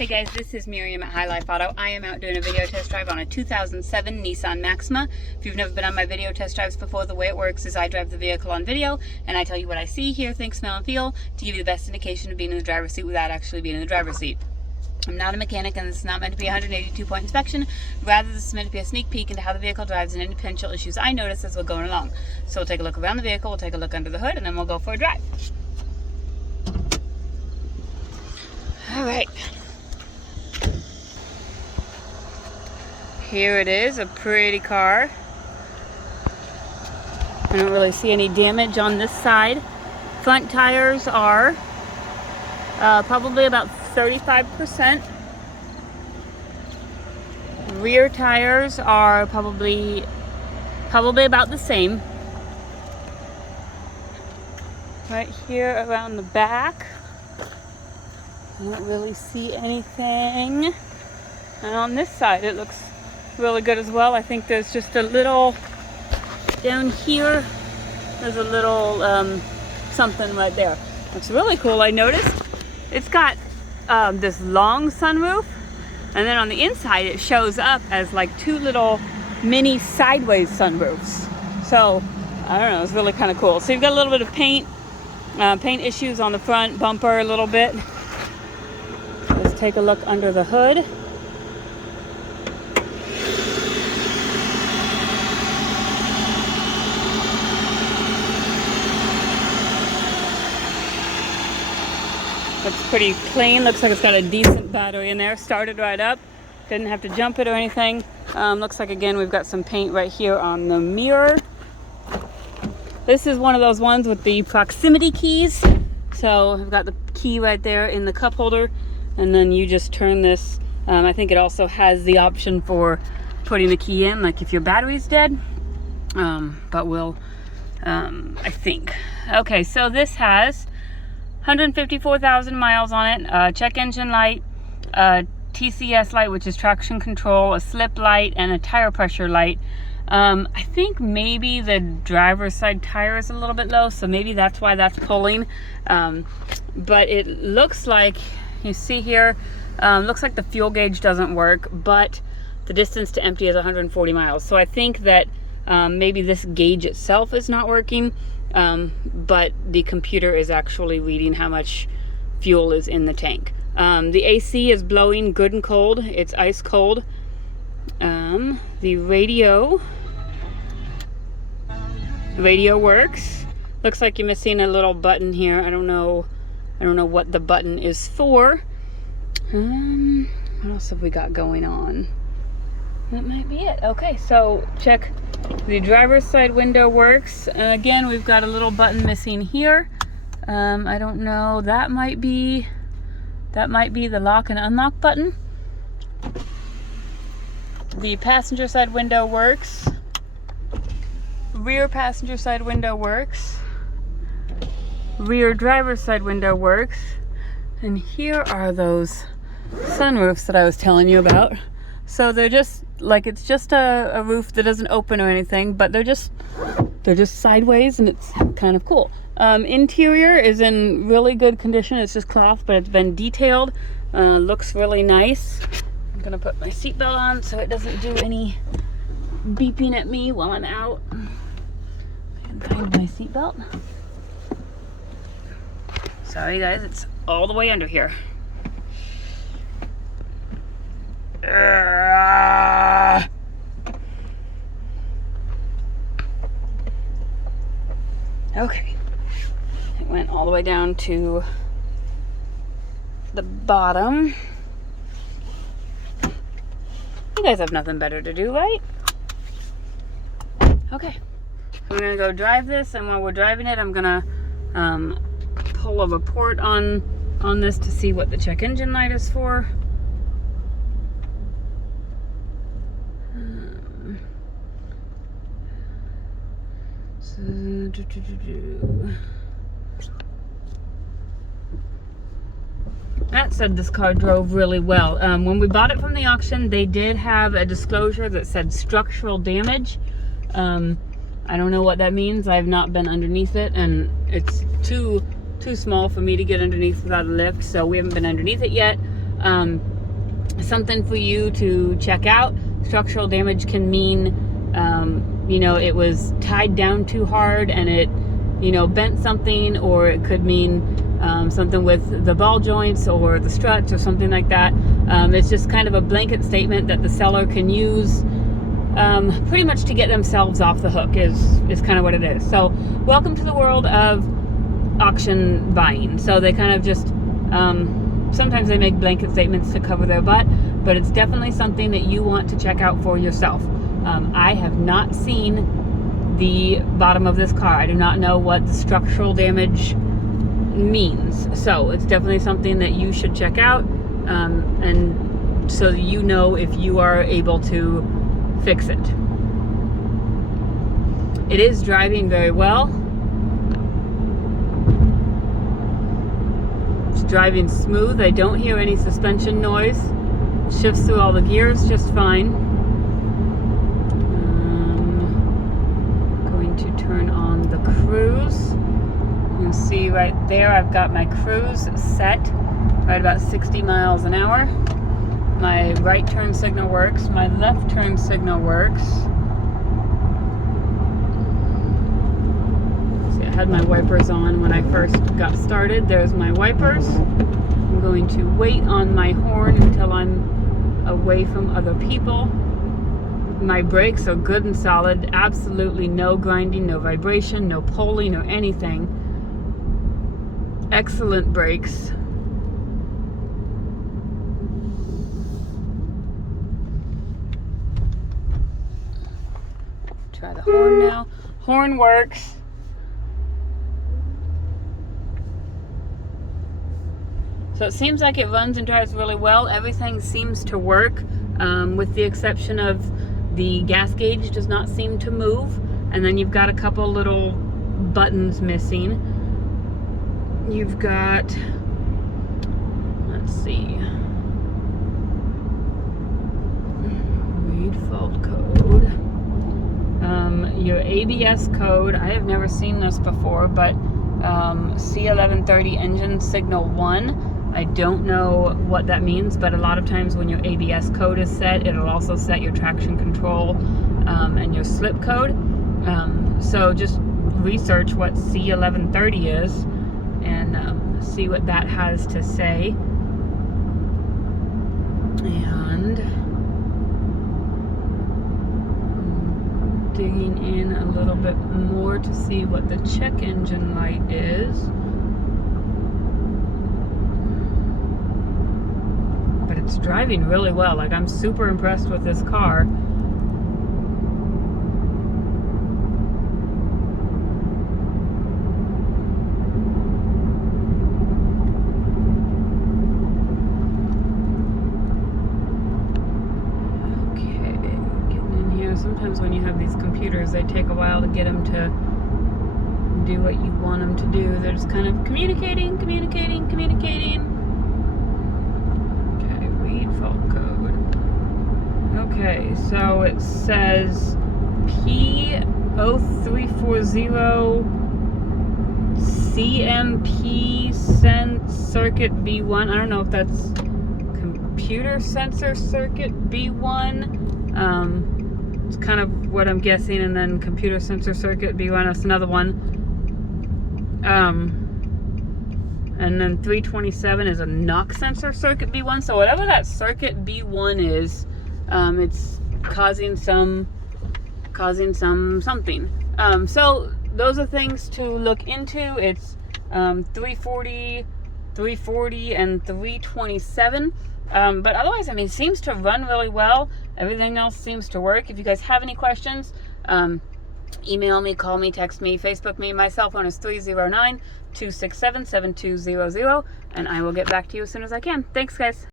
Hey guys, this is Miriam at High Life Auto. I am out doing a video test drive on a 2007 Nissan Maxima. If you've never been on my video test drives before, the way it works is I drive the vehicle on video and I tell you what I see, hear, think, smell, and feel to give you the best indication of being in the driver's seat without actually being in the driver's seat. I'm not a mechanic and this is not meant to be a 182-point inspection. Rather, this is meant to be a sneak peek into how the vehicle drives and any potential issues I notice as we're going along. So we'll take a look around the vehicle, we'll take a look under the hood, and then we'll go for a drive. All right. Here it is, a pretty car. I don't really see any damage on this side. Front tires are probably about 35%. Rear tires are probably about the same. Right here around the back, I don't really see anything. And on this side, it looks really good as well. I think there's just a little down here. There's a little something right there. Looks really cool. I noticed it's got this long sunroof, and then on the inside it shows up as like two little mini sideways sunroofs. So I don't know, it's really kind of cool. So you've got a little bit of paint issues on the front bumper a little bit. Let's take a look under the hood. Looks pretty clean. Looks like it's got a decent battery in there. Started right up. Didn't have to jump it or anything. Looks like, again, we've got some paint right here on the mirror. This is one of those ones with the proximity keys. So I've got the key right there in the cup holder. And then you just turn this. I think it also has the option for putting the key in, like if your battery's dead. But we'll, I think. Okay, so this has 154,000 miles on it, check engine light, TCS light, which is traction control, a slip light, and a tire pressure light. I think maybe the driver's side tire is a little bit low, so maybe that's why that's pulling. But it looks like, you see here, looks like the fuel gauge doesn't work, but the distance to empty is 140 miles. So I think that maybe this gauge itself is not working. But the computer is actually reading how much fuel is in the tank. The AC is blowing good and cold. It's ice cold. The radio works. Looks like you're missing a little button here. I don't know what the button is for. What else have we got going on? That might be it. Okay, so check. The driver's side window works. And again, we've got a little button missing here. I don't know. That might be the lock and unlock button. The passenger side window works. Rear passenger side window works. Rear driver's side window works. And here are those sunroofs that I was telling you about. So they're just like, it's just a roof that doesn't open or anything, but they're just sideways, and it's kind of cool. Interior is in really good condition. It's just cloth, but it's been detailed. Looks really nice. I'm gonna put my seatbelt on so it doesn't do any beeping at me while I'm out. And find my seatbelt. Sorry guys, it's all the way under here. Okay, it went all the way down to the bottom. You guys have nothing better to do, right? Okay, I'm gonna go drive this, and while we're driving it, I'm gonna pull a report on this to see what the check engine light is for. That said this car drove really well. When we bought it from the auction, they did have a disclosure that said structural damage. I don't know what that means. I've not been underneath it, and it's too small for me to get underneath without a lift, so we haven't been underneath it yet. something for you to check out. Structural damage can mean, it was tied down too hard and it, bent something, or it could mean something with the ball joints or the struts or something like that. It's just kind of a blanket statement that the seller can use pretty much to get themselves off the hook is kind of what it is. So welcome to the world of auction buying. So they kind of just, sometimes they make blanket statements to cover their butt, but it's definitely something that you want to check out for yourself. I have not seen the bottom of this car. I do not know what the structural damage means. So it's definitely something that you should check out, and so you know if you are able to fix it. It is driving very well. It's driving smooth. I don't hear any suspension noise. Shifts through all the gears just fine. Going to turn on the cruise. You can see right there I've got my cruise set right about 60 miles an hour. My right turn signal works. My left turn signal works. See, I had my wipers on when I first got started. There's my wipers. I'm going to wait on my horn until I'm away from other people. My brakes are good and solid. Absolutely no grinding, no vibration, no pulling or anything. Excellent brakes. Try the horn now. Horn works. So it seems like it runs and drives really well. Everything seems to work, with the exception of the gas gauge does not seem to move. And then you've got a couple little buttons missing. You've got, let's see, read fault code. Your ABS code, I have never seen this before, but C1130 engine signal 1. I don't know what that means, but a lot of times when your ABS code is set, it'll also set your traction control and your slip code. So just research what C1130 is and see what that has to say. And digging in a little bit more to see what the check engine light is. But it's driving really well. Like, I'm super impressed with this car. Sometimes when you have these computers, they take a while to get them to do what you want them to do. They're just kind of communicating. Okay, read fault code. Okay, so it says P0340 CMP sense circuit B1. I don't know if that's computer sensor circuit B1. It's kind of what I'm guessing, and then computer sensor circuit B1, that's another one. And then 327 is a knock sensor circuit B1. So whatever that circuit B1 is, it's causing something. So those are things to look into. It's 340, and 327. But otherwise, I mean, it seems to run really well. Everything else seems to work. If you guys have any questions, email me, call me, text me, Facebook me. My cell phone is 309-267-7200, and I will get back to you as soon as I can. Thanks, guys.